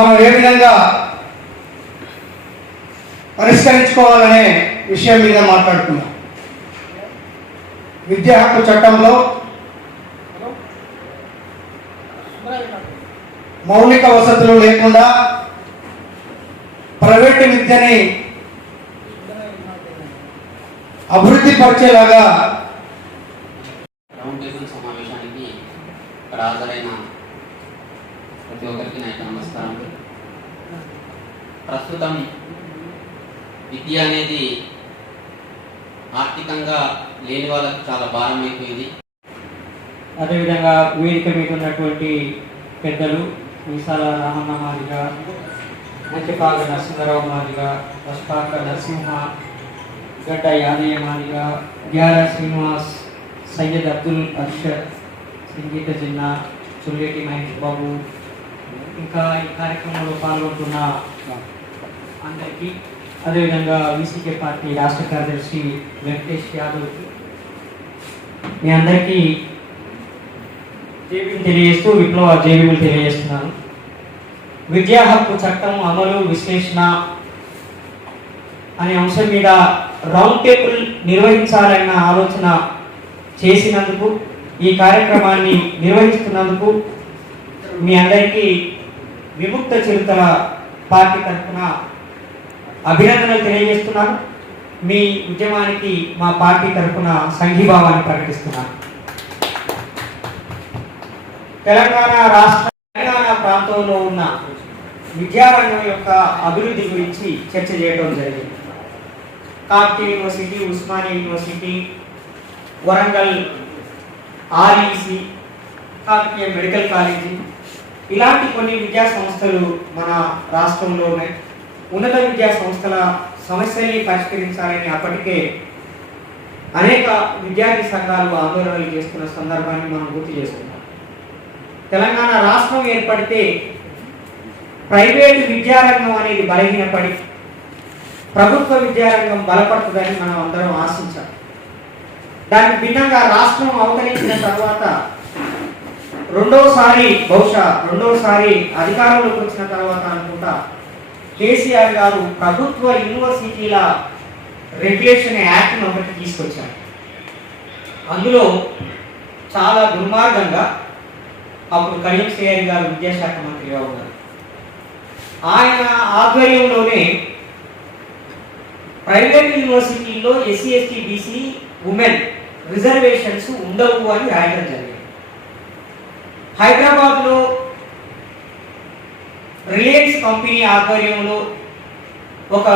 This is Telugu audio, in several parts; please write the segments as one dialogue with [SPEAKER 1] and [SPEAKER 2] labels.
[SPEAKER 1] మనం ఏ విధంగా పరిష్కరించుకోవాలనే విషయం మీద మాట్లాడుకున్నాం విద్యా హక్కు చట్టంలో మౌలిక వసతులు లేకుండా ప్రైవేటు విద్యని అభివృద్ధి పరిచేలాగా
[SPEAKER 2] రౌండ్ టేబుల్ సమావేశానికి ఇక్కడ హాజరైన ప్రతి ఒక్కరికి నా నమస్కారం ప్రస్తుతం విద్య అనేది ఆర్థికంగా లేని వాళ్ళకు చాలా భారం అయిపోయింది.
[SPEAKER 3] అదేవిధంగా వేదిక మీద ఉన్నటువంటి పెద్దలు మీసాల రామన్న మాదిగ మంచిపాక నరసింహరావు మాదిగా పసుపాక నరసింహ గడ్డ యాదయ్య మాదిగ గ్యార శ్రీనివాస్ సయ్యద్ అబ్దుల్ అర్షద్ సంగీత జిన్నా చుల్లేటి మహేష్ బాబు ఇంకా ఈ కార్యక్రమంలో పాల్గొంటున్న అందరికీ అదేవిధంగా వీసీకే పార్టీ రాష్ట్ర కార్యదర్శి వెంకటేష్ యాదవ్కి మీ అందరికీ జేబీలు తెలియజేస్తూ విప్లవ జేబీలు తెలియజేస్తున్నాను. విద్యా హక్కు చట్టం అమలు విశ్లేషణ అనే అంశం మీద రౌండ్ టేబుల్ నిర్వహించాలన్న ఆలోచన చేసినందుకు ఈ కార్యక్రమాన్ని నిర్వహిస్తున్నందుకు మీ అందరికీ విముక్త చిరుతల పార్టీ తరఫున అభినందనలు తెలియజేస్తున్నాను. మీ ఉద్యమానికి మా పార్టీ తరఫున సంఘీభావాన్ని ప్రకటిస్తున్నాను. తెలంగాణ రాష్ట్ర తెలంగాణ ప్రాంతంలో ఉన్న విద్యారంగం యొక్క అభివృద్ధి గురించి చర్చ చేయడం జరిగింది. Kakatiya university Osmania university Warangal REC Kakatiya medical college ఇలాంటి కొన్ని విద్యా సంస్థలు మన రాష్ట్రంలో ఉన్నాయి. ఉన్నత విద్యా సంస్థల సమస్యల్ని పరిష్కరించాలని అప్పటికే అనేక విద్యార్థి సంఘాలు ఆందోళనలు చేస్తున్న సందర్భాన్ని మనం గుర్తు చేసుకున్నాం తెలంగాణ రాష్ట్రం ఏర్పడితే ప్రైవేటు విద్యారంగం అనేది బలహీనపడి ప్రభుత్వ విద్యారంగం బలపడుతుందని మనం అందరం ఆశించాం దానికి భిన్నంగా రాష్ట్రం అవతరించిన తర్వాత రెండోసారి బహుశా రెండోసారి అధికారంలోకి వచ్చిన తర్వాత అనుకుంటా కేసీఆర్ గారు ప్రభుత్వ యూనివర్సిటీల రెగ్యులేషన్ యాక్ట్ ఒకటి తీసుకొచ్చారు. అందులో చాలా దుర్మార్గంగా అప్పుడు కళ్యాణ్ సేయర్ గారు విద్యాశాఖ మంత్రిగా ఉన్నారు. ఆయన ఆధ్వర్యంలోనే ప్రైవేట్ యూనివర్సిటీల్లో SC ST BC women reservations ఉండవు అని రాయడం జరిగింది. హైదరాబాద్లో రిలయన్స్ కంపెనీ ఆధ్వర్యంలో ఒక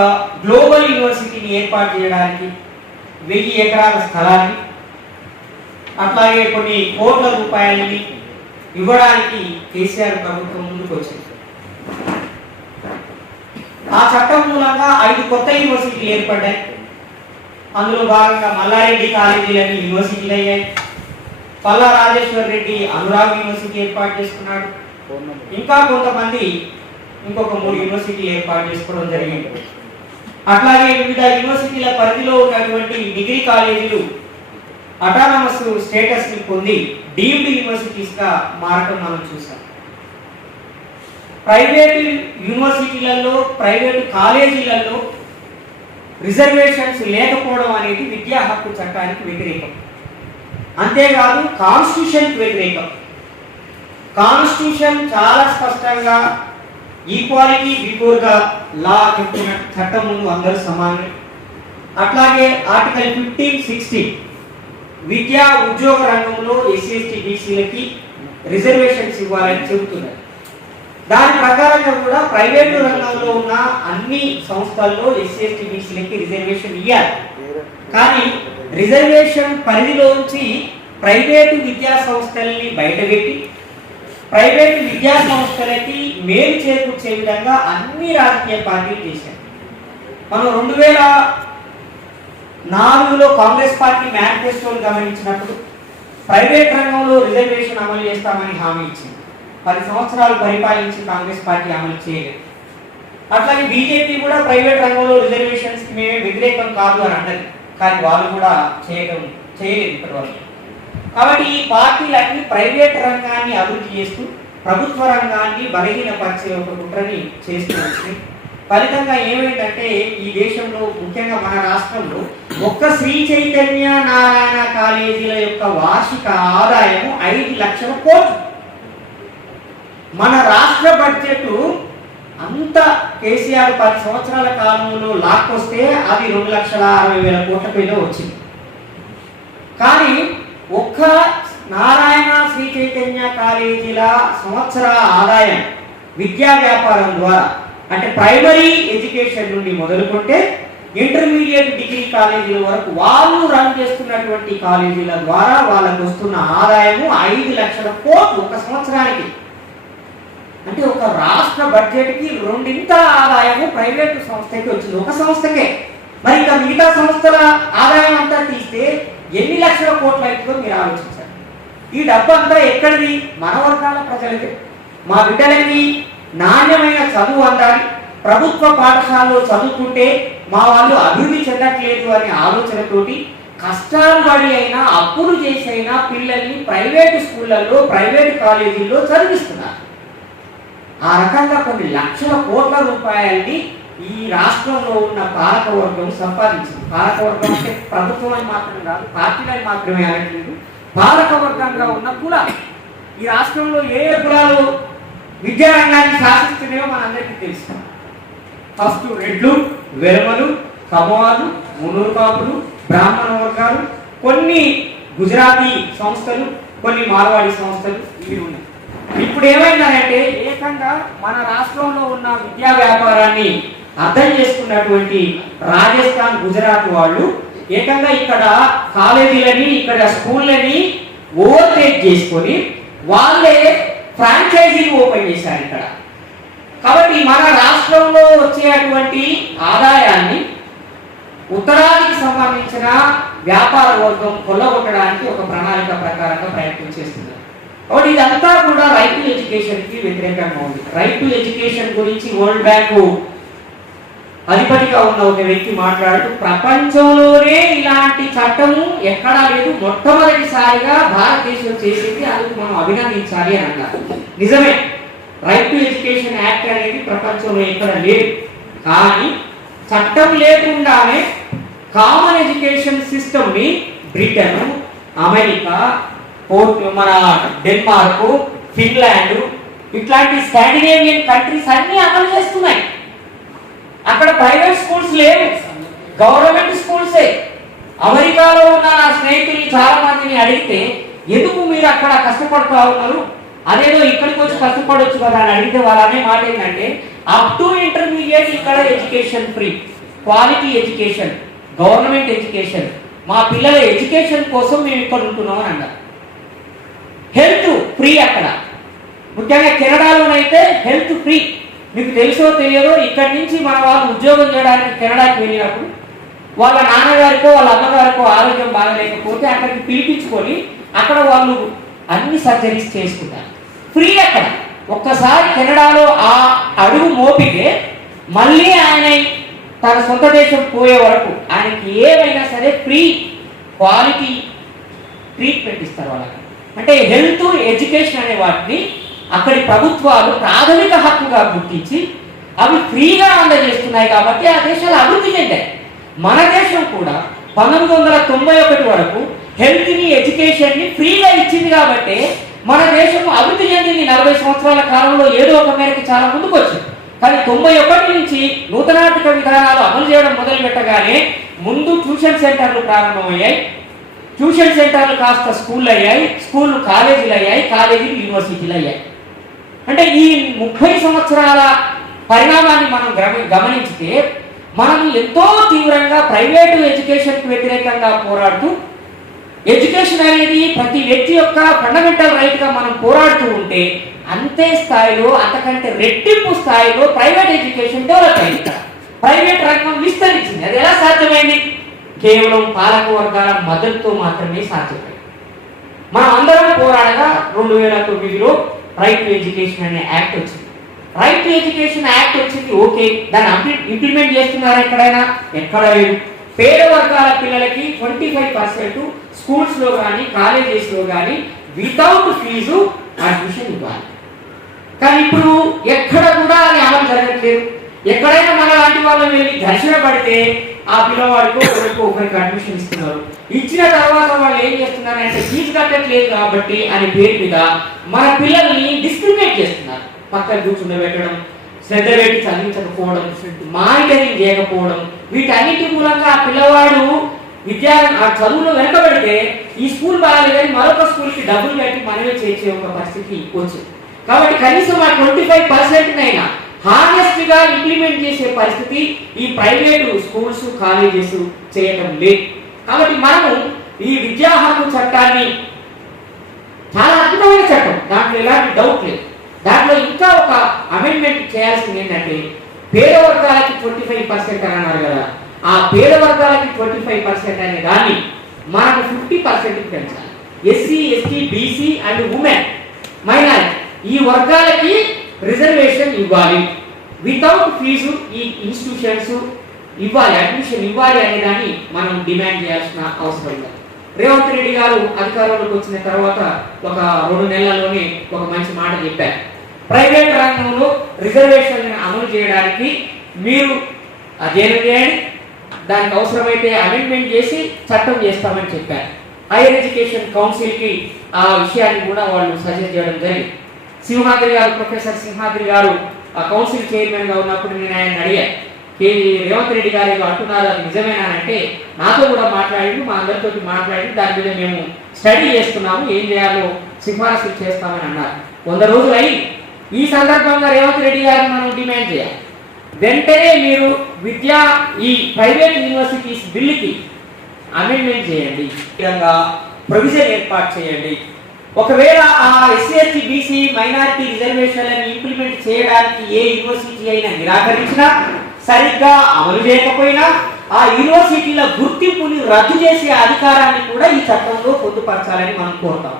[SPEAKER 3] గ్లోబల్ యూనివర్సిటీని ఏర్పాటు చేయడానికి వెయ్యి ఎకరాల స్థలాన్ని అట్లాగే కొన్ని కోట్ల రూపాయలని ఇవ్వడానికి కేసీఆర్ ప్రభుత్వం ముందుకు వచ్చింది ఆ చట్టం మూలంగా ఐదు కొత్త యూనివర్సిటీలు ఏర్పడ్డాయి. అందులో భాగంగా మల్లారెడ్డి కాలేజీలని యూనివర్సిటీలు అయ్యాయి పల్లా రాజేశ్వర్ రెడ్డి అనురాగ్ యూనివర్సిటీ ఏర్పాటు చేసుకున్నాడు. ఇంకా కొంతమంది ఇంకొక మూడు యూనివర్సిటీలు ఏర్పాటు చేసుకోవడం జరిగింది. అట్లాగే వివిధ యూనివర్సిటీల పరిధిలో ఉన్నటువంటి డిగ్రీ కాలేజీలు అటానమస్ స్టేటస్ని పొంది డీమ్డ్ యూనివర్సిటీస్గా మారటం మనం చూసాం. ప్రైవేట్ యూనివర్సిటీలలో ప్రైవేట్ కాలేజీలలో రిజర్వేషన్స్ లేకపోవడం అనేది విద్యా హక్కు చట్టానికి వ్యతిరేకం. అంతేకాదు కాన్స్టిట్యూషన్కి వ్యతిరేకం. కాన్స్టిట్యూషన్ చాలా స్పష్టంగా ఈక్వాలిటీ బిఫోర్గా లా చెప్పిన చట్టం ముందు అందరూ సమానమే. అట్లాగే ఆర్టికల్ ఫిఫ్టీన్ సిక్స్టీన్ విద్యా ఉద్యోగ రంగంలో ఎస్సీ ఎస్టీ బీసీలకి రిజర్వేషన్స్ ఇవ్వాలని చెబుతున్నారు. దాని ప్రకారంగా కూడా ప్రైవేటు రంగంలో ఉన్న అన్ని సంస్థల్లో ఎస్సీ ఎస్టీ బీసీలకి రిజర్వేషన్ ఇవ్వాలి కానీ రిజర్వేషన్ పరిధిలోంచి ప్రైవేటు విద్యా సంస్థల్ని బయటపెట్టి ప్రైవేట్ విద్యా సంస్థలకి మేలు చేకూర్చే విధంగా అన్ని రాజకీయ పార్టీలు చేశాయి మనం రెండు వేల నాలుగులో కాంగ్రెస్ పార్టీ మేనిఫెస్టోలు గమనించినప్పుడు ప్రైవేట్ రంగంలో రిజర్వేషన్ అమలు చేస్తామని హామీ ఇచ్చింది. పది సంవత్సరాలు పరిపాలించి కాంగ్రెస్ పార్టీ అమలు చేయలేదు. అట్లాగే బీజేపీ కూడా ప్రైవేట్ రంగంలో రిజర్వేషన్స్కి మేమే వ్యతిరేకం కాదు అని అన్నది కానీ వాళ్ళు కూడా చేయడం చేయలేదు ఇప్పటి వరకు కాబట్టి ఈ పార్టీలన్నీ ప్రైవేట్ రంగాన్ని అభివృద్ధి చేస్తూ ప్రభుత్వ రంగాన్ని బలహీనపరిచే ఒక కుట్రని చేస్తూ వచ్చింది ఫలితంగా ఏమైందంటే ఈ దేశంలో ముఖ్యంగా మన రాష్ట్రంలో ఒక్క శ్రీ చైతన్య నారాయణ కాలేజీల యొక్క వార్షిక ఆదాయం ఐదు లక్షల కోట్లు. మన రాష్ట్ర బడ్జెట్ అంత కేసీఆర్ పది సంవత్సరాల కాలంలో లాక్కొస్తే అది రెండు లక్షల అరవై వేల కోట్ల పైన వచ్చింది. కానీ ఒక్క నారాయణ శ్రీ చైతన్య కాలేజీల సంవత్సర ఆదాయం విద్యా వ్యాపారం ద్వారా అంటే ప్రైమరీ ఎడ్యుకేషన్ నుండి మొదలుకుంటే ఇంటర్మీడియట్ డిగ్రీ కాలేజీల వరకు వాళ్ళు రన్ చేస్తున్నటువంటి కాలేజీల ద్వారా వాళ్ళకు వస్తున్న ఆదాయము ఐదు లక్షల కోట్లు ఒక సంవత్సరానికి. అంటే ఒక రాష్ట్ర బడ్జెట్కి రెండింతల ఆదాయము ప్రైవేటు సంస్థకి వచ్చింది. ఒక సంస్థకే. మరి ఇంకా మిగతా సంస్థల ఆదాయం అంతా తీస్తే ఎన్ని లక్షల కోట్లు అవుతుందో మీరు ఆలోచించాలి ఈ డబ్బు అంతా ఎక్కడిది? మన వర్గాల ప్రజలకి మా బిడ్డలకి నాణ్యమైన చదువు అందాలి. ప్రభుత్వ పాఠశాలలో చదువుకుంటే మా వాళ్ళు అభివృద్ధి చెందట్లేదు అనే ఆలోచనతోటి కష్టాలు పడి అయినా అప్పులు చేసైనా పిల్లల్ని ప్రైవేటు స్కూళ్ళల్లో ప్రైవేటు కాలేజీల్లో చదివిస్తున్నారు. ఆ రకంగా కొన్ని లక్షల కోట్ల రూపాయల్ని ఈ రాష్ట్రంలో ఉన్న పాలకవర్గం సంపాదించింది. పాలకవర్గం అంటే ప్రభుత్వం అని మాత్రమే కాదు పార్టీలని మాత్రమే అనట్లేదు. పాలకవర్గంగా ఉన్న కులాలు ఈ రాష్ట్రంలో ఏ ఏ కులాలు విద్యారంగాన్ని శాసిస్తున్నాయో మనందరికీ తెలుసు. ఫస్ట్ రెడ్లు వెరమలు కమవాలు మునూరు కాపులు బ్రాహ్మణ వర్గాలు కొన్ని గుజరాతీ సంస్థలు కొన్ని మార్వాడి సంస్థలు ఇవి ఉన్నాయి. ఇప్పుడు ఏమైందంటే ఏకంగా మన రాష్ట్రంలో ఉన్న విద్యా వ్యాపారాన్ని అర్థం చేసుకున్నటువంటి రాజస్థాన్ గుజరాత్ వాళ్ళు ఏకంగా ఇక్కడ కాలేజీలని ఇక్కడ స్కూళ్ళని ఓవర్టేక్ చేసుకొని వాళ్ళే ఫ్రాంచైజీలు ఓపెన్ చేశారు ఇక్కడ. కాబట్టి మన రాష్ట్రంలో వచ్చేటువంటి ఆదాయాన్ని ఉత్తరాదికి సంబంధించిన వ్యాపార వర్గం కొల్లగొట్టడానికి ఒక ప్రణాళిక ప్రకారంగా ప్రయత్నం చేస్తున్నారు. కాబట్టి ఇదంతా కూడా రైట్ టు వ్యతిరేకంగా ఉంది. రైట్ టు ఎడ్యుకేషన్ గురించి వరల్డ్ బ్యాంకు అధిపతిగా ఉన్న ఒక వ్యక్తి మాట్లాడుతూ ప్రపంచంలోనే ఇలాంటి చట్టము ఎక్కడా లేదు. మొట్టమొదటిసారిగా భారతదేశం చేసింది అందుకు మనం అభినందించాలి అని అన్నారు. నిజమే రైట్ టు ఎడ్యుకేషన్ యాక్ట్ అనేది ప్రపంచంలో ఎక్కడ లేదు. కానీ చట్టం లేకుండానే కామన్ ఎడ్యుకేషన్ సిస్టమ్ని బ్రిటన్ అమెరికా పోర్ట్ మన డెన్మార్క్ ఫిన్లాండ్ ఇట్లాంటి స్కాండినేవియన్ కంట్రీస్ అన్ని అమలు చేస్తున్నాయి. అక్కడ ప్రైవేట్ స్కూల్స్ లేవు. గవర్నమెంట్ స్కూల్సే. అమెరికాలో ఉన్న నా స్నేహితుల్ని చాలా మందిని అడిగితే ఎందుకు మీరు అక్కడ కష్టపడుతూ ఉన్నారు? అదేదో ఇక్కడికి వచ్చి కష్టపడొచ్చు కదా అని అడిగితే వాళ్ళనే మాట ఏంటంటే అప్ టు ఇంటర్మీడియట్ ఇక్కడ education free. Quality education government education మా పిల్లల ఎడ్యుకేషన్ కోసం మేము ఇక్కడ ఉంటున్నాం అని అన్నారు. హెల్త్ ఫ్రీ అక్కడ. ముఖ్యంగా కెనడాలోనైతే హెల్త్ ఫ్రీ మీకు తెలుసో తెలియదో ఇక్కడి నుంచి మన వాళ్ళు ఉద్యోగం చేయడానికి కెనడాకి వెళ్ళినప్పుడు వాళ్ళ నాన్నగారికో వాళ్ళ అమ్మగారికో ఆరోగ్యం బాగలేకపోతే అక్కడికి పిలిపించుకొని అక్కడ వాళ్ళు అన్ని సర్జరీస్ చేసుకుంటారు. ఫ్రీ అక్కడ. ఒక్కసారి కెనడాలో ఆ అడుగు మోపితే మళ్ళీ ఆయన తన సొంత దేశం పోయే వరకు ఆయనకి ఏమైనా సరే ఫ్రీ క్వాలిటీ ట్రీట్మెంట్ ఇస్తారు వాళ్ళకి. అంటే హెల్త్ ఎడ్యుకేషన్ అనే వాటిని అక్కడి ప్రభుత్వాలు ప్రాథమిక హక్కుగా గుర్తించి అవి ఫ్రీగా అందజేస్తున్నాయి కాబట్టి ఆ దేశాలు అభివృద్ధి చెందాయి. మన దేశం కూడా పంతొమ్మిది వందల తొంభై ఒకటి వరకు హెల్త్ని ఎడ్యుకేషన్ని ఫ్రీగా ఇచ్చింది కాబట్టి మన దేశం అభివృద్ధి చెందింది. నలభై సంవత్సరాల కాలంలో ఏదో ఒక మేరకు చాలా ముందుకు వచ్చింది కానీ తొంభై ఒకటి నుంచి నూతనార్థిక విధానాలు అమలు చేయడం మొదలు పెట్టగానే ముందు ట్యూషన్ సెంటర్లు ప్రారంభమయ్యాయి. ట్యూషన్ సెంటర్లు కాస్త స్కూళ్ళు అయ్యాయి స్కూళ్ళు కాలేజీలు అయ్యాయి కాలేజీలు యూనివర్సిటీలు అయ్యాయి అంటే ఈ ముప్పై సంవత్సరాల పరిణామాన్ని మనం గమ- గమనించితే మనం ఎంతో తీవ్రంగా ప్రైవేటు ఎడ్యుకేషన్కి వ్యతిరేకంగా పోరాడుతూ ఎడ్యుకేషన్ అనేది ప్రతి వ్యక్తి యొక్క ఫండమెంటల్ రైట్గా మనం పోరాడుతూ ఉంటే అంతే స్థాయిలో అంతకంటే రెట్టింపు స్థాయిలో ప్రైవేట్ ఎడ్యుకేషన్ డెవలప్ అయింది. ప్రైవేట్ రంగం విస్తరించింది. అది ఎలా సాధ్యమైంది? కేవలం పాలక వర్గాల మద్దతుతో మాత్రమే సాధ్యమైంది. మనం అందరం పోరాడగా రెండు వేల తొమ్మిదిలో రైట్ టు ఎడ్యుకేషన్ అనే యాక్ట్ వచ్చింది. రైట్ టు ఎడ్యుకేషన్ యాక్ట్ వచ్చింది ఓకే దాన్ని అప్లి- ఇంప్లిమెంట్ చేస్తున్నారా ఎక్కడైనా? ఎక్కడ లేదు. పేద వర్గాల పిల్లలకి ట్వంటీ ఫైవ్ పర్సెంట్ స్కూల్స్లో కానీ కాలేజెస్లో కానీ వితౌట్ ఫీజు అడ్మిషన్ ఇవ్వాలి. కానీ ఇప్పుడు ఎక్కడ కూడా అది అమలు జరగట్లేదు. ఎక్కడైనా మన లాంటి వాళ్ళు వెళ్ళి ఘర్షణ పడితే ఆ పిల్లవాడికి ఒకరికి ఒకరికి అడ్మిషన్ ఇస్తున్నారు. ఇచ్చిన తర్వాత వాళ్ళు ఏం చేస్తున్నారు అంటే ఫీజు కట్టట్లేదు కాబట్టి అనే పేరు మీద మన పిల్లల్ని డిస్క్రిమినేట్ చేస్తున్నారు. పక్కన కూర్చుండబెట్టడం శ్రద్ధ పెట్టి చదివించకపోవడం మానిటరింగ్ చేయకపోవడం వీటన్నిటి మూలంగా ఆ పిల్లవాడు విద్యా ఆ చదువులో వెనకబడితే ఈ స్కూల్ బాగాలేదని మరొక స్కూల్కి డబ్బులు కట్టి మనమే చేసే ఒక పరిస్థితి వచ్చింది. కాబట్టి కనీసం ఆ ట్వంటీ ఫైవ్ పర్సెంట్ అయినా హానెస్ట్గా ఇంప్లిమెంట్ చేసే పరిస్థితి ఈ ప్రైవేటు స్కూల్స్ కాలేజెస్ చేయటం లేదు. కాబట్టి మనము ఈ విద్యా హక్కు చట్టాన్ని చాలా అద్భుతమైన చట్టం. దాంట్లో ఎలాంటి డౌట్ లేదు. దాంట్లో ఇంకా ఒక అమెండ్మెంట్ చేయాల్సింది ఏంటంటే పేద వర్గాలకి ట్వంటీ ఫైవ్ పర్సెంట్ అని అన్నారు కదా ఆ పేద వర్గాలకి ట్వంటీ ఫైవ్ పర్సెంట్ అనే దాన్ని మనకు ఫిఫ్టీ పర్సెంట్ పెంచాలి. SC ST BC and women minority ఈ వర్గాలకి రిజర్వేషన్ ఇవ్వాలి. వితౌట్ ఫీజు ఈ ఇన్స్టిట్యూషన్స్ ఇవ్వాలి అడ్మిషన్ ఇవ్వాలి అనే దాన్ని మనం డిమాండ్ చేయాల్సిన అవసరం ఉంది రేవంత్ రెడ్డి గారు అధికారంలోకి వచ్చిన తర్వాత ఒక రెండు నెలల్లోనే ఒక మంచి మాట చెప్పారు. ప్రైవేట్ రంగంలో రిజర్వేషన్ అమలు చేయడానికి మీరు అధ్యయనం చేయండి దానికి అవసరమైతే అమెండ్మెంట్ చేసి చట్టం చేస్తామని చెప్పారు. హైయర్ ఎడ్యుకేషన్ కౌన్సిల్కి ఆ విషయాన్ని కూడా వాళ్ళు సజెస్ట్ చేయడం జరిగింది. సింహాద్రి గారు ప్రొఫెసర్ సింహాద్రి గారు ఆ కౌన్సిల్ చైర్మన్గా ఉన్నప్పుడు నేను ఆయన అడిగాను. కే. రేవంత్ రెడ్డి గారు ఏదో అంటున్నారు అది నిజమేనా అంటే నాతో కూడా మాట్లాడి మా అందరితో మాట్లాడి దాని మీద మేము స్టడీ చేస్తున్నాము ఏం చేయాలో సిఫారసులు చేస్తామని అన్నారు. వంద రోజులు అయి ఈ సందర్భంగా రేవంత్ రెడ్డి గారిని మనం డిమాండ్ చేయాలి. వెంటనే మీరు విద్యా ఈ ప్రైవేట్ యూనివర్సిటీస్ బిల్లుకి అమెండ్మెంట్ చేయండి. విధంగా ప్రొవిజన్ ఏర్పాటు చేయండి. ఒకవేళ ఆ ఎస్సీ బీసీ మైనారిటీ రిజర్వేషన్లను ఇంప్లిమెంట్ చేయడానికి ఏ యూనివర్సిటీ అయినా నిరాకరించినా సరిగ్గా అమలు చేయకపోయినా ఆ యూనివర్సిటీల గుర్తింపుని రద్దు చేసే అధికారాన్ని కూడా ఈ చట్టంలో పొందుపరచాలని మనం కోరుతాం.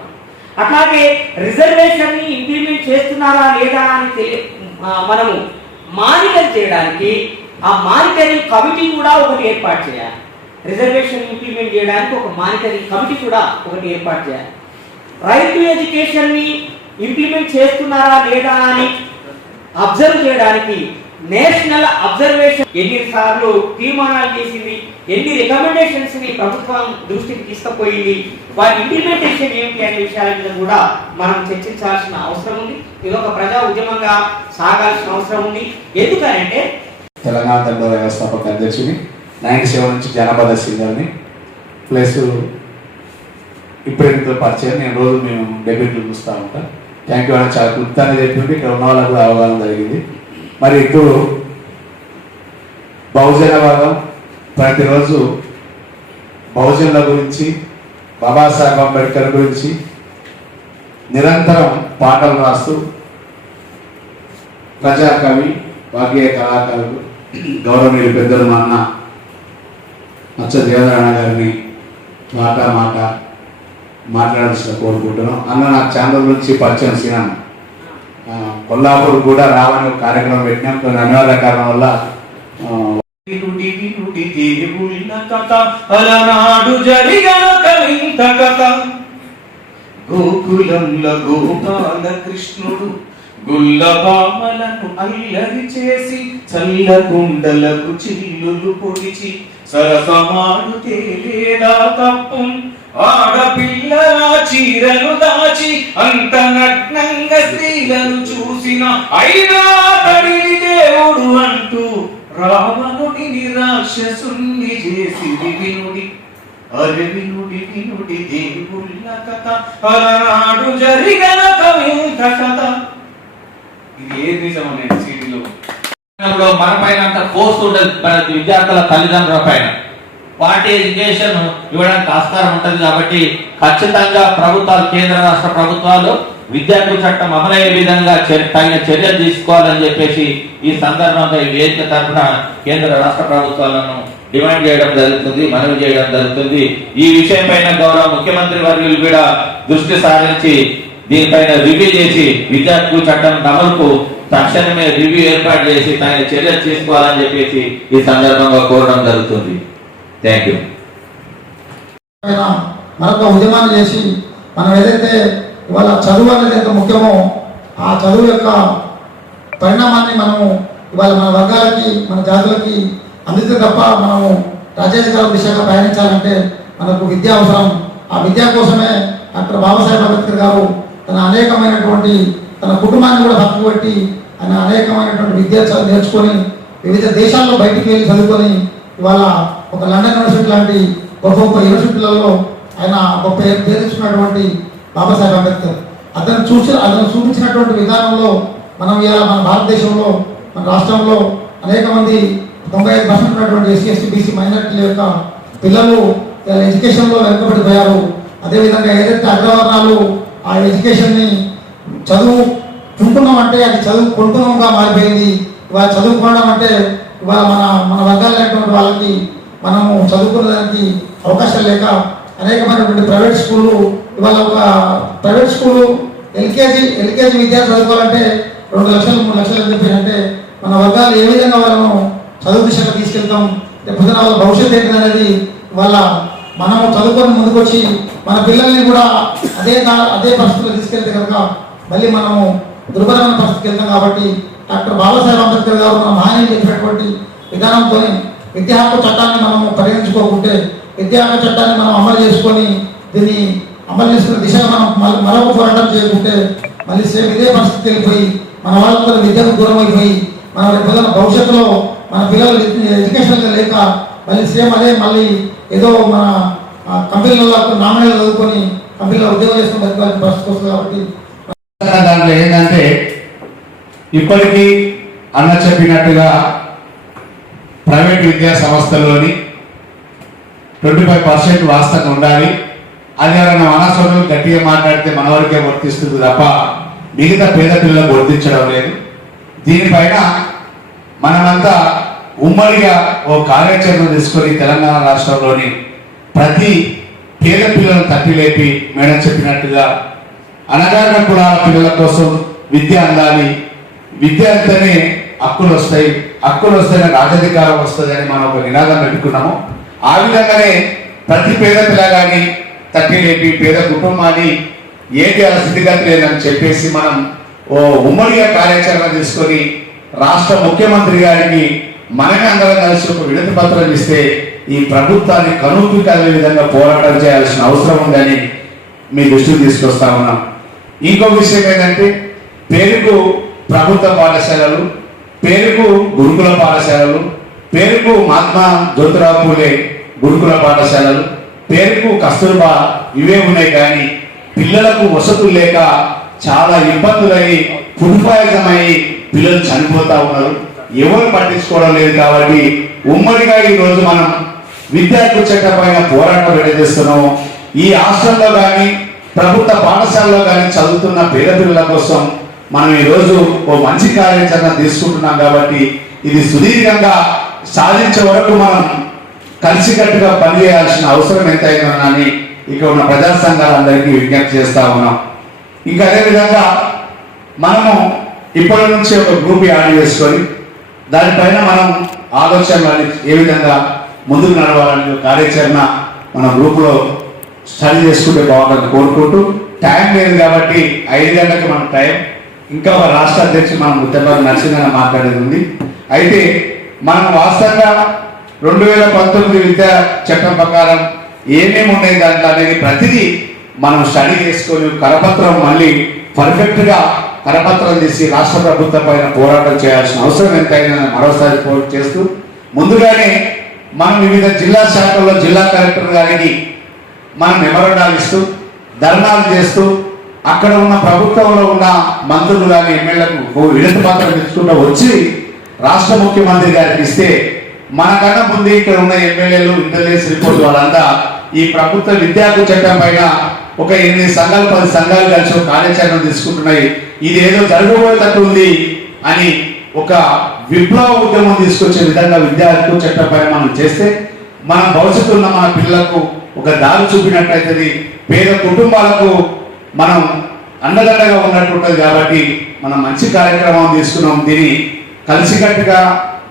[SPEAKER 3] అట్లాగే రిజర్వేషన్ని ఇంప్లిమెంట్ చేస్తున్నారా లేదా అని తెలియ మనము మానిటర్ చేయడానికి ఆ మానిటరింగ్ కమిటీ కూడా ఒకటి ఏర్పాటు చేయాలి. రిజర్వేషన్ ఇంప్లిమెంట్ చేయడానికి ఒక మానిటరింగ్ కమిటీ కూడా ఒకటి ఏర్పాటు చేయాలి. రైట్ టు ఎడ్యుకేషన్ని ఇంప్లిమెంట్ చేస్తున్నారా లేదా అని అబ్జర్వ్ చేయడానికి నేషనల్ అబ్జర్వేషన్ ఎన్ని సార్లు తీర్మానాలు చేసింది ఎన్ని రికమెండేషన్స్ని ప్రభుత్వం దృష్టికి తీసుకుపోయింది వాటి ఇంప్లిమెంటేషన్ ఏంటి అనే విషయాల మీద కూడా మనం చర్చించాల్సిన అవసరం ఉంది. ఇది ఒక ప్రజా ఉద్యమంగా సాగాల్సిన అవసరం ఉంది. ఎందుకనంటే
[SPEAKER 4] తెలంగాణ దండ వ్యవస్థాపక అధ్యక్షుని నైన్ సెవెన్ నుంచి జనపద సింగర్ని ప్లస్ ఇప్పుడు పరిచయం నేను రోజు మేము డెబ్యూట్లు చూస్తూ ఉంటాం. థ్యాంక్ యూ అని చాలా క్లుప్తంగా చెప్పింది ఇక్కడ ఉన్న వాళ్ళకు కూడా అవగాహన జరిగింది. మరి ఇప్పుడు బహుజన భాగం ప్రతిరోజు బహుజనుల గురించి బాబాసాహెబ్ అంబేద్కర్ గురించి నిరంతరం పాటలు రాస్తూ ప్రజాకవి వాగ్గేయ కళాకారులు గౌరవనీయులు పెద్దలు మా అన్న నచ్చ దేవనారాయణ గారిని మాట మాట మాట్లాడాల్సిన కోరుకుంటున్నాం. అన్న నా ఛానల్ నుంచి పరిచయం సీనాను కొల్లాపూర్ కూడా రావని ఒక కార్యక్రమం పెట్టినాం. కొన్ని అనివార్య కారణం వల్ల
[SPEAKER 5] అలనాడు జరిగిన కవింత కథ గోకులంలో గోపాల కృష్ణుడు గుల్ల బామలను అల్లరి చేసి చల్ల కుండలకు చిల్లులు పొడిచి సరసమాడు తేలేదా తప్పు. ఆడపిల్లల చీరను దాచి అంత నగ్నంగా స్త్రీలను చూసిన అయినా తడిని దేవుడు అంటూ రావణుని నిరాశసుని చేసి వినుడి అరే వినుడి వినుడి దేవుళ్ళ కథ అలనాడు జరిగిన కవింత కథ. ఇది ఏ నిజం అనేది సీడీలో?
[SPEAKER 6] మన పైన అంత కోర్సు ఉండదు మన విద్యార్థుల తల్లిదండ్రుల పైన. పార్టీ ఎడ్యుకేషన్ ఇవ్వడానికి ఆస్కారం ఉంటుంది కాబట్టి ఖచ్చితంగా ప్రభుత్వాలు కేంద్ర రాష్ట్ర ప్రభుత్వాలు విద్యార్థుల చట్టం అమలయ్యే విధంగా తగిన చర్యలు తీసుకోవాలని చెప్పేసి ఈ సందర్భంగా ఈ వేదిక తరఫున కేంద్ర రాష్ట్ర ప్రభుత్వాలను డిమాండ్ చేయడం జరుగుతుంది మనవి చేయడం జరుగుతుంది. ఈ విషయం పైన గౌరవ ముఖ్యమంత్రి వర్యులు కూడా దృష్టి సారించి దీనిపైన రివ్యూ చేసి విద్యార్థుల చట్టం అమలుకు తక్షణమే రివ్యూ ఏర్పాటు చేసి తగిన చర్యలు తీసుకోవాలని చెప్పేసి ఈ సందర్భంగా కోరడం జరుగుతుంది. థ్యాంక్ యూ
[SPEAKER 7] మరొక ఉద్యమాన్ని చేసి మనం ఏదైతే ఇవాళ చదువు అనేది ఎంత ముఖ్యమో ఆ చదువు యొక్క పరిణామాన్ని మనము ఇవాళ మన వర్గాలకి మన జాతులకి అందితే తప్ప మనము రాజ్యాధికారం దిశగా ప్రయాణించాలంటే మనకు విద్య అవసరం. ఆ విద్య కోసమే డాక్టర్ బాబాసాహెబ్ అంబేద్కర్ గారు తన అనేకమైనటువంటి తన కుటుంబాన్ని కూడా హక్కు పెట్టి ఆయన అనేకమైనటువంటి విద్య నేర్చుకొని వివిధ దేశాల్లో బయటికి వెళ్ళి చదువుకొని ఇవాళ ఒక లండన్ యూనివర్సిటీ లాంటి గొప్ప గొప్ప యూనివర్సిటీలలో ఆయన గొప్ప పేరు బాబాసాహెబ్ అంబేద్కర్. అతను చూసి అతను చూపించినటువంటి విధానంలో మనం ఇలా మన భారతదేశంలో మన రాష్ట్రంలో అనేక మంది తొంభై ఐదు పర్సెంట్ ఉన్నటువంటి ఎస్సీ ఎస్టీ బీసీ మైనారిటీల యొక్క పిల్లలు ఇవాళ ఎడ్యుకేషన్లో వెనుకబడిపోయారు. అదేవిధంగా ఏదైతే అగ్రవర్ణాలు ఆ ఎడ్యుకేషన్ని చదువు అంటే అది చదువు కొంటున్నాంగా మారిపోయింది. ఇవాళ చదువుకోవడం అంటే ఇవాళ మన మన వర్గాలైనటువంటి వాళ్ళకి మనము చదువుకునేదానికి అవకాశం లేక అనేకమైనటువంటి ప్రైవేట్ స్కూళ్ళు ఇవాళ ఒక ప్రైవేట్ స్కూలు ఎల్కేజీ ఎల్కేజీ విద్యార్థి చదువుకోవాలంటే రెండు లక్షలు మూడు లక్షలు అని చెప్పి అంటే మన వర్గాలు ఏ విధంగా వాళ్ళను చదువు దిశగా తీసుకెళ్తాం లేకపోతే వాళ్ళ భవిష్యత్తు ఏంటి అనేది వాళ్ళ మనము చదువుకొని ముందుకొచ్చి మన పిల్లల్ని కూడా అదే అదే పరిస్థితిలో తీసుకెళ్తే కనుక మళ్ళీ మనము దుర్భరమైన పరిస్థితికి వెళ్తాం కాబట్టి డాక్టర్ బాబాసాహెబ్ అంబేద్కర్ గారు మన మహానీయులు చెప్పినటువంటి విధానంతో విద్యా హక్కు చట్టాన్ని మనము పరిగణించుకోకుంటే విద్యా హక్కు చట్టాన్ని మనం అమలు చేసుకొని దీన్ని అమలు చేసుకునే దిశగా మనం మళ్ళీ మరొక పోరాటం చేయకుంటే మళ్ళీ సేమ్ ఇదే పరిస్థితి వెళ్ళిపోయి మన వాళ్ళందరూ విద్యకు దూరం అయిపోయి మన పిల్లల భవిష్యత్తులో మన పిల్లలు ఎడ్యుకేషన్గా లేక మళ్ళీ సేమ్ అదే మళ్ళీ ఏదో మన కంపెనీలలో నామినీలు చదువుకొని కంపెనీలో ఉద్యోగం చేసుకుని బతికాల్సిన పరిస్థితి వస్తుంది కాబట్టి
[SPEAKER 4] దాంట్లో ఏంటంటే ఇప్పటికీ అన్న చెప్పినట్టుగా ప్రైవేట్ విద్యా సంస్థల్లోని ట్వంటీ ఫైవ్ పర్సెంట్ వాస్తవం ఉండాలి. అది ఎవరైనా మనస్సులు గట్టిగా మాట్లాడితే మన వరకే వర్తిస్తుంది తప్ప మిగతా పేద పిల్లలకు వర్తించడం లేదు. దీనిపైన మనమంతా ఉమ్మడిగా ఓ కార్యాచరణ తీసుకొని తెలంగాణ రాష్ట్రంలోని ప్రతి పేద పిల్లలను తట్టిలేపి మేడం చెప్పినట్టుగా అనగారిన కులాల పిల్లల కోసం విద్య అందాలి. విద్య అంటేనే హక్కులు వస్తాయి. హక్కులు వస్తేనే రాజాధికారం వస్తుంది అని మనం ఒక నినాదం పెట్టుకున్నాము. ఆ విధంగానే ప్రతి పేద పిల్లగాని తట్టి లేపి పేద కుటుంబాన్ని ఏంటి అలా స్థితిగతి లేదని చెప్పేసి మనం ఓ ఉమ్మడిగా కార్యాచరణ తీసుకొని రాష్ట్ర ముఖ్యమంత్రి గారికి మనమే అందరం కలిసి ఒక విడతి పత్రం ఇస్తే ఈ ప్రభుత్వాన్ని కనుపి కలిగే విధంగా పోరాటం చేయాల్సిన అవసరం ఉందని మీ దృష్టికి తీసుకొస్తా ఉన్నాం. ఇంకో విషయం ఏంటంటే పేరుకు ప్రభుత్వ పాఠశాలలు పేరుకు గురుకుల పాఠశాలలు పేరుకు మహాత్మా జ్యోతిరావు పూలే గురుకుల పాఠశాలలు పేరుకు కస్తూర్బా ఇవే ఉన్నాయి కానీ పిల్లలకు వసతులు లేక చాలా ఇబ్బందులయ్యి అయ్యి పిల్లలు చనిపోతూ ఉన్నారు. ఎవరు పట్టించుకోవడం లేదు కాబట్టి ఉమ్మడిగా ఈరోజు మనం విద్యార్థి చట్టం పైన పోరాటం చేస్తున్నాము ఈ హాస్టల్లో కానీ ప్రభుత్వ పాఠశాలలో కానీ చదువుతున్న పేద పిల్లల కోసం మనం ఈ రోజు ఓ మంచి కార్యాచరణ తీసుకుంటున్నాం కాబట్టి ఇది సుదీర్ఘంగా సాధించే వరకు మనం కలిసికట్టుగా పనిచేయాల్సిన అవసరం ఎంతైనా అని ఇక్కడ ఉన్న ప్రజా సంఘాలందరికీ విజ్ఞప్తి చేస్తా ఉన్నాం. ఇంకా అదేవిధంగా మనము ఇప్పటి నుంచి ఒక గ్రూప్ యాడ్ చేసుకొని దానిపైన మనం ఆలోచనలు ఏ విధంగా ముందుకు నడవాలని కార్యాచరణ మన గ్రూపులో స్టడీ చేసుకుంటే బాగుంటుంది కోరుకుంటూ టైం లేదు కాబట్టి ఐదు గంటలకు మన టైం ఇంకా ఒక రాష్ట్ర అధ్యక్షుడు మనం ముత్తబాబు నరసింహన్ మాట్లాడేది ఉంది. అయితే మనం వాస్తవంగా రెండు వేల పంతొమ్మిది విద్యా చట్టం ప్రకారం ఏమేమి ఉన్నాయి దాంట్లో అనేది ప్రతిదీ మనం స్టడీ చేసుకొని కరపత్రం మళ్ళీ పర్ఫెక్ట్గా కరపత్రం తీసి రాష్ట్ర ప్రభుత్వం పైన పోరాటం చేయాల్సిన అవసరం ఎంతైనా మరోసారి పోటీ చేస్తూ ముందుగానే మనం వివిధ జిల్లా శాఖల్లో జిల్లా కలెక్టర్ గారికి మనం మెమరండాలు ఇస్తూ ధర్నాలు చేస్తూ అక్కడ ఉన్న ప్రభుత్వంలో ఉన్న మంత్రులు కానీ ఎమ్మెల్యేలకు విడత పత్రం ఇచ్చుకుంటూ వచ్చి రాష్ట్ర ముఖ్యమంత్రి గారికి ఇస్తే మనకన్నా ముందు ఇక్కడ ఉన్న ఎమ్మెల్యేలు ఇంటెలిజెన్స్ రిపోర్ట్ వాళ్ళంతా ఈ ప్రభుత్వ విద్యార్థి చట్టం పైన ఒక ఎనిమిది సంఘాలు పది సంఘాలు కలిసి ఒక కార్యాచరణ తీసుకుంటున్నాయి. ఇది ఏదో జరగబోయేటట్టు ఉంది అని ఒక విప్లవ ఉద్యమం తీసుకొచ్చే విధంగా విద్యార్థి చట్టం పైన మనం చేస్తే మన భవిష్యత్తు ఉన్న మన పిల్లలకు ఒక దారి చూపినట్టయితే పేద కుటుంబాలకు మనం అండదండగా ఉన్నట్టుంటది కాబట్టి మనం మంచి కార్యక్రమం తీసుకున్నాం. దీన్ని కలిసికట్టుగా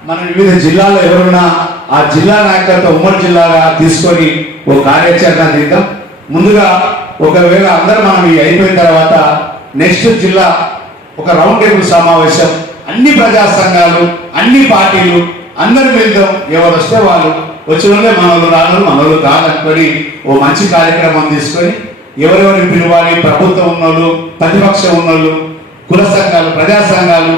[SPEAKER 4] మన వివిధ జిల్లాలో ఎవరున్నా ఆ జిల్లా నాయకులతో ఉమ్మడి జిల్లాగా తీసుకొని ఒక కార్యాచరణ తీద్దాం ముందుగా ఒకవేళ అందరూ మనం ఈ అయిపోయిన తర్వాత నెక్స్ట్ జిల్లా ఒక రౌండ్ టేబుల్ సమావేశం. అన్ని ప్రజా సంఘాలు అన్ని పార్టీలు అందరు వెళ్దాం ఎవరు వస్తే వాళ్ళు వచ్చిన వాళ్ళే మనోళ్ళు రాను మనోళ్ళు కాదనుకొని ఓ మంచి కార్యక్రమం తీసుకొని ఎవరెవరిని పిలవాలి? ప్రభుత్వం ఉన్నోళ్ళు ప్రతిపక్షం ఉన్నోళ్ళు కుల సంఘాలు ప్రజా సంఘాలు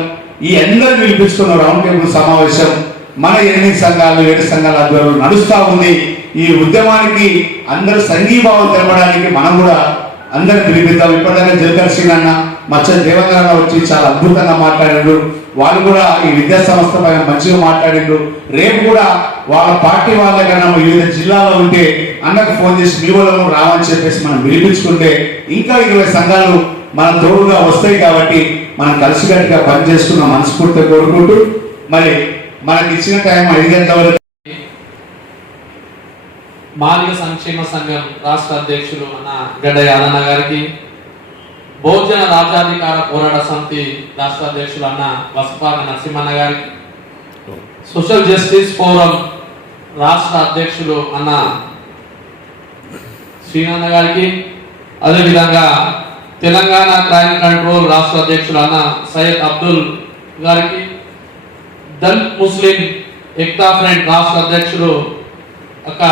[SPEAKER 4] ఈ అందరు పిలిపించుకున్న రౌండ్ టేబుల్ సమావేశం మన ఎనిమిది సంఘాలు ఏడు సంఘాల ఆధ్వర్యంలో నడుస్తూ ఉంది. ఈ ఉద్యమానికి అందరూ సంఘీభావం తెలపడానికి మనం కూడా అందరు పిలిపిద్దాం. ఇప్పటిదాకా జగన్ అన్న మచ్చ దేవేంద్ర వచ్చి చాలా అద్భుతంగా మాట్లాడారు వాళ్ళు కూడా ఈ విద్యా సంస్థ పైన మంచిగా మాట్లాడిండ్రు. రేపు కూడా వాళ్ళ పార్టీ వాళ్ళ కన్నా వివిధ జిల్లాలో ఉంటే అన్నకు ఫోన్ చేసి మీ వాళ్ళను రావని చెప్పేసి మనం పిలిపించుకుంటే ఇంకా ఇరవై సంఘాలు మన తోడుగా వస్తాయి కాబట్టి మనం కలిసికట్టుగా పనిచేస్తున్న మనస్ఫూర్తిగా కోరుకుంటూ మరి మనకి ఇచ్చిన టైం ఐదు గంటల వరకు
[SPEAKER 8] మాదిగ సంక్షేమ సంఘం రాష్ట్ర అధ్యక్షులు మన గడ్డ యాదన్న గారికి బహుజన రాజ్యాధికార పోరాట సమితి రాష్ట్ర అధ్యక్షులు అన్న వసపాల నరసింహన్న గారికి సోషల్ జస్టిస్ ఫోరం రాష్ట్ర అధ్యక్షులు అన్న శ్రీనాన్న గారికి అదేవిధంగా తెలంగాణ క్రైమ్ కంట్రోల్ రాష్ట్ర అధ్యక్షులు అన్న సయ్యద్ అబ్దుల్ గారికి దళిత్ ముస్లిం ఎక్తా ఫ్రంట్ రాష్ట్ర అధ్యక్షులు అక్క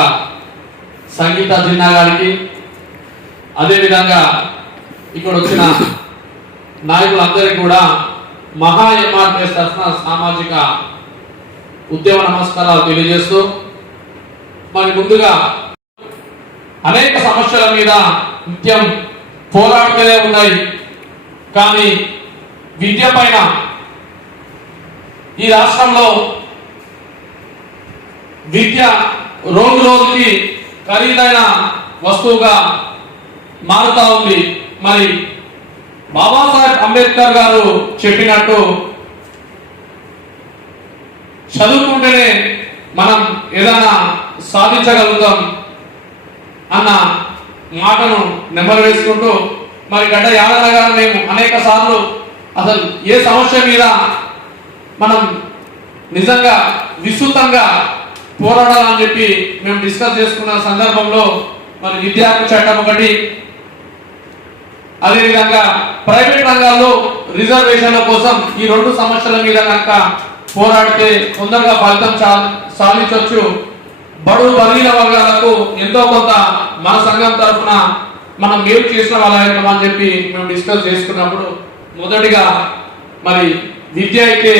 [SPEAKER 8] సంగీత జిన్నా గారికి అదేవిధంగా ఇక్కడ వచ్చిన నాయకులందరికీ కూడా మహా ఎంఆర్పిఎస్ తరఫున సామాజిక ఉద్యమ నమస్కారాలు తెలియజేస్తూ మరి ముందుగా అనేక సమస్యల మీద నిత్యం పోరాడుతూనే ఉన్నాయి. కానీ విద్య పైన ఈ రాష్ట్రంలో విద్య రోజు రోజుకి ఖరీదైన వస్తువుగా మారుతా ఉంది. మరి బాబాసాహెబ్ అంబేద్కర్ గారు చెప్పినట్టు చదువుకుంటేనే మనం ఏదైనా సాధించగలుగుతాం అన్న మాటను నెమరు వేసుకుంటూ మరి గడ్డ యాదన్న గారు మేము అనేక సార్లు అసలు ఏ సమస్య మీద మనం నిజంగా విస్తృతంగా పోరాడాలని చెప్పి మేము డిస్కస్ చేసుకున్న సందర్భంలో మరి విద్యార్థి చట్టం ఒకటి అదేవిధంగా ప్రైవేట్ రంగాల్లో రిజర్వేషన్ల కోసం ఈ రెండు సమస్యల మీద కనుక పోరాడితే తొందరగా ఫలితం సాధించవచ్చు బడు బలీన వర్గాలకు ఎంతో కొంత మన సంఘం తరఫున మనం మేలు చేసిన వాళ్ళం అని చెప్పి మేము డిస్కస్ చేసుకున్నప్పుడు మొదటిగా మరి విద్య అయితే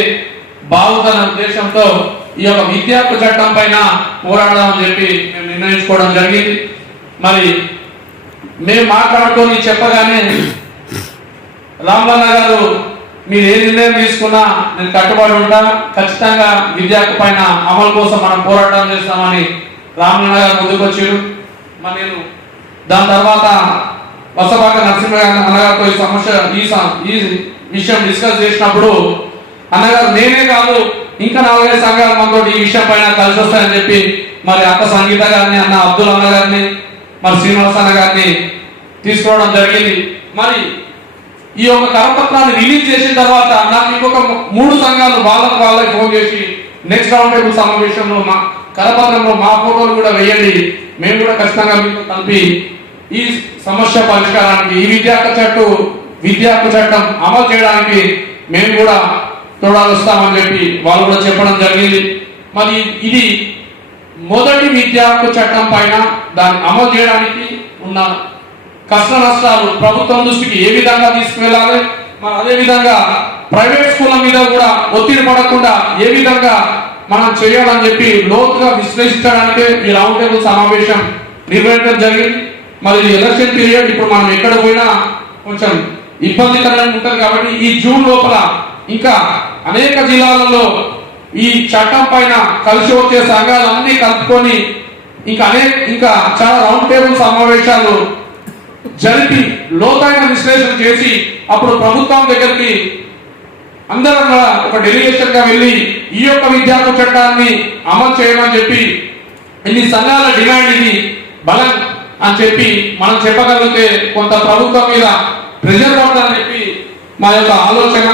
[SPEAKER 8] బాగుందన్న ఉద్దేశంతో ఈ యొక్క విద్యా చట్టం పైన పోరాడదామని చెప్పి మేము నిర్ణయించుకోవడం జరిగింది. మరి మేము మాట్లాడుకొని చెప్పగానే రామలన్న గారు మీరు ఏ నిర్ణయం తీసుకున్నా నేను కట్టుబడి ఉంటా ఖచ్చితంగా విద్య పైన అమలు కోసం మనం పోరాటం చేస్తామని రామలన్న గారు ముందుకు వచ్చారు మరి నేను దాని తర్వాత వసపాక నరసింహ అన్నగారితో ఈ సమస్య ఈ ఈ విషయం డిస్కస్ చేసినప్పుడు అన్నగారు నేనే కాదు ఇంకా నాలుగైదు సంఘాలు మనతో ఈ విషయం పైన కలిసి వస్తాయని చెప్పి మరి అక్క సంగీత గారిని అన్న అబ్దుల్ అన్న గారిని మరి శ్రీనివాస్ గారిని తీసుకోవడం జరిగింది. మరి ఈ యొక్క కరపత్రాన్ని రిలీజ్ చేసిన తర్వాత నాకు ఇంకొక మూడు సంఘాలు వాళ్ళకు వాళ్ళకి ఫోన్ చేసి నెక్స్ట్ రౌండ్ టేబుల్ సమావేశంలో మా కరపత్రంలో మా ఫోటోలు కూడా వేయండి. మేము కూడా ఖచ్చితంగా మీకు కలిపి ఈ సమస్య పరిష్కారానికి ఈ విద్యార్థి చట్టు విద్యార్థి చట్టం అమలు చేయడానికి మేము కూడా తోడాలొస్తామని చెప్పి వాళ్ళు కూడా చెప్పడం జరిగింది. మరి ఇది మొదటి విద్యా హక్కు చట్టం పైన దాన్ని అమలు చేయడానికి ఉన్న కష్ట నష్టాలు ప్రభుత్వం దృష్టికి ఏ విధంగా తీసుకువెళ్ళాలి? మరి అదే విధంగా ప్రైవేట్ స్కూళ్ళ మీద కూడా ఒత్తిడి పడకుండా ఏ విధంగా మనం చేయాలని చెప్పి లోతుగా విశ్లేషించడానికి ఈ రౌండ్ టేబుల్ సమావేశం నిర్వహించడం జరిగింది. మరి ఎలక్షన్ పీరియడ్ ఇప్పుడు మనం ఎక్కడ పోయినా కొంచెం ఇబ్బందికరంగా ఉంటుంది కాబట్టి ఈ జూన్ లోపల ఇంకా అనేక జిల్లాలలో ఈ చట్టం పైన కలిసి వచ్చే సంఘాలన్నీ కలుపుకొని ఇంకా అనేక ఇంకా చాలా రౌండ్ టేబుల్ సమావేశాలు జరిపి లోతైన విశ్లేషణ చేసి అప్పుడు ప్రభుత్వం దగ్గరికి అందరం కూడా ఒక డెలిగేషన్గా వెళ్ళి ఈ యొక్క విద్యార్థి చట్టాన్ని అమలు చేయమని చెప్పి ఇన్ని సంఘాల డిమాండ్ ఇది బలం అని చెప్పి మనం చెప్పగలిగితే కొంత ప్రభుత్వం మీద ప్రెజర్ పడుతుందని చెప్పి మా యొక్క ఆలోచన.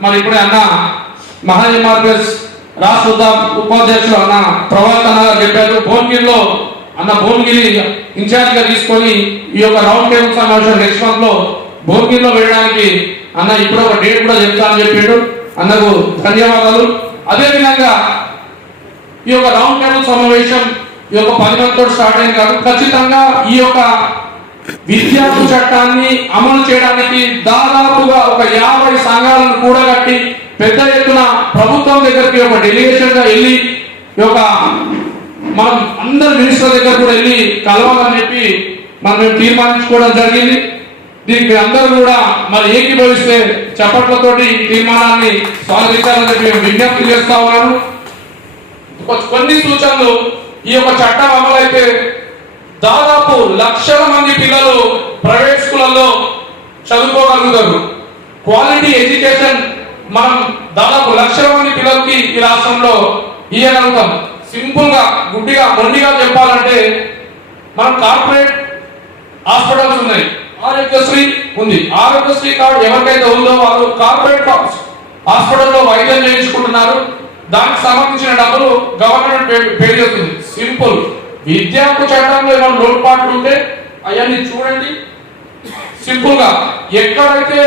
[SPEAKER 8] మరి ఇప్పుడే అన్న మహాఎంఆర్పిఎస్ రాష్ట్ర ఉపాధ్యక్షుడు అన్న ప్రవర్తన గారు చెప్పారు. భువనగిరిలో అన్న భువనగిరి ఇన్ఛార్జ్గా తీసుకొని ఈ యొక్క రౌండ్ టేబుల్ సమావేశం నెక్స్ట్ మంత్లో భువనగిరిలో వెళ్ళడానికి అన్న ఇప్పుడు ఒక డేట్ కూడా చెప్తానని చెప్పాడు. అన్నకు ధన్యవాదాలు. అదేవిధంగా ఈ యొక్క రౌండ్ టేబుల్ సమావేశం ఈ యొక్క పది మందితో స్టార్ట్ అయింది కాదు. ఖచ్చితంగా ఈ యొక్క విద్యార్థు చట్టాన్ని అమలు చేయడానికి దాదాపుగా ఒక యాభై సంఘాలను కూడగట్టి పెద్ద ఎత్తున ప్రభుత్వం దగ్గరికి ఒక డెలిగేషన్గా వెళ్ళి ఒక మనం అందరు మినిస్టర్ దగ్గర కూడా వెళ్ళి కలవాలని చెప్పి మనం మేము తీర్మానించుకోవడం జరిగింది. దీనికి అందరూ కూడా మరి ఏకీభవిస్తే చప్పట్లతోటి ఈ తీర్మానాన్ని స్వాగతించాలని చెప్పి మేము విజ్ఞప్తి చేస్తా ఉన్నాను. కొన్ని సూచనలు ఈ యొక్క చట్టం అమలైతే దాదాపు లక్షల మంది పిల్లలు ప్రైవేట్ స్కూళ్ళలో చదువుకోగలుగుతారు. క్వాలిటీ ఎడ్యుకేషన్ మనం దాదాపు లక్షల మంది పిల్లలకి ఈ రాష్ట్రంలో ఇవ్వగలుగుతాం సింపుల్గా గుడ్డిగా మొండిగా చెప్పాలంటే మనం కార్పొరేట్ హాస్పిటల్స్ ఉన్నాయి. ఆరోగ్యశ్రీ ఉంది. ఆరోగ్యశ్రీ కార్డు ఎవరికైతే ఉందో వాళ్ళు కార్పొరేట్ హాస్పిటల్లో వైద్యం చేయించుకుంటున్నారు. దానికి సంబంధించిన డబ్బులు గవర్నమెంట్ పే పే చేస్తుంది. సింపుల్ విద్యాకు చట్టంలో ఏమైనా లోటుపాట్లు ఉంటే అవన్నీ చూడండి. సింపుల్గా ఎక్కడైతే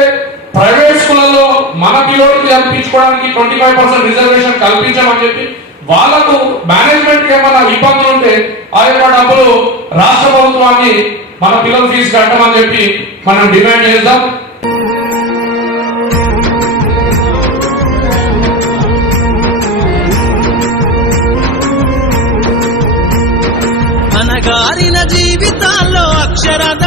[SPEAKER 8] ప్రైవేట్ స్కూళ్ళలో మన పిల్లలకి కల్పించుకోవడానికి ట్వంటీ ఫైవ్ పర్సెంట్ రిజర్వేషన్ కల్పించామని చెప్పి వాళ్ళకు మేనేజ్మెంట్ ఏమైనా ఇబ్బందులు ఉంటే ఆ యొక్క డబ్బులు రాష్ట్ర ప్రభుత్వాన్ని మన పిల్లల ఫీజు కట్టమని చెప్పి మనం డిమాండ్ చేద్దాం.
[SPEAKER 9] అనగారిన జీవితాల్లో అక్షరదారి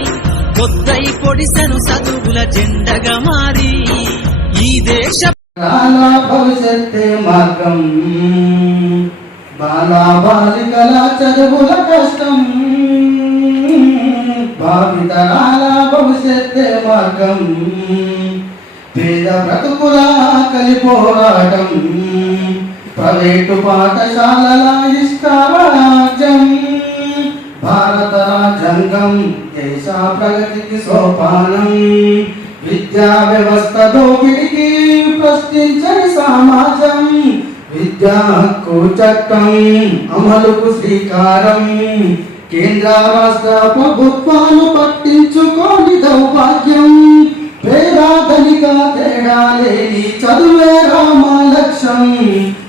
[SPEAKER 9] పొద్దై పొడిసెను చదువుల జెండగా మారి ఈ దేశ
[SPEAKER 1] బాల భవిష్యత్తే మార్గం. బాల బాలికల చదువుల కష్టం. భావితరాల భవిష్యత్తే మార్గం. పేద బ్రతుకుల ఆకలి పోరాటం. ప్రైవేటు పాఠశాలల ఇష్టారాజ్యం భారత రాజ్యాంగం దేశ ప్రగతికి సోపానం? విద్యా వ్యవస్థ దోపిడికి ప్రశ్నించని సమాజం. విద్యా హక్కు చట్టం అమలుకు శ్రీకారం. కేంద్ర రాష్ట్ర ప్రభుత్వాలు పట్టించుకోని దౌర్భాగ్యం. పేదాధనిక తేడా లేని చదువే రామ లక్ష్యం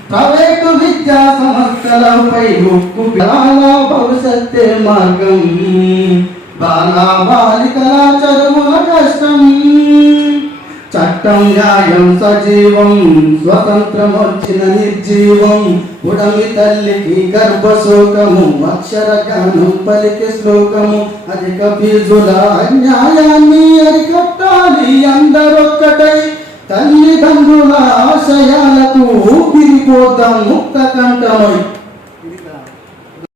[SPEAKER 1] ప్రైవేటు విద్యా సంస్థలపై ఉక్కు భవిష్యత్తే మార్గం. బాల బాలికల చదువుల కష్టం చట్టం న్యాయం సజీవం స్వతంత్రం వచ్చిన నిర్జీవం. ఉడమి తల్లికి గర్భశోకము అక్షర గానం పలికి శ్లోకము. అధిక ఫీజుల అన్యాయాన్ని అరికట్టాలి అందరొక్కటై. తల్లిదండ్రుల ఆశయాలకు ఊపిరిపోతాం ముక్త కంఠమై.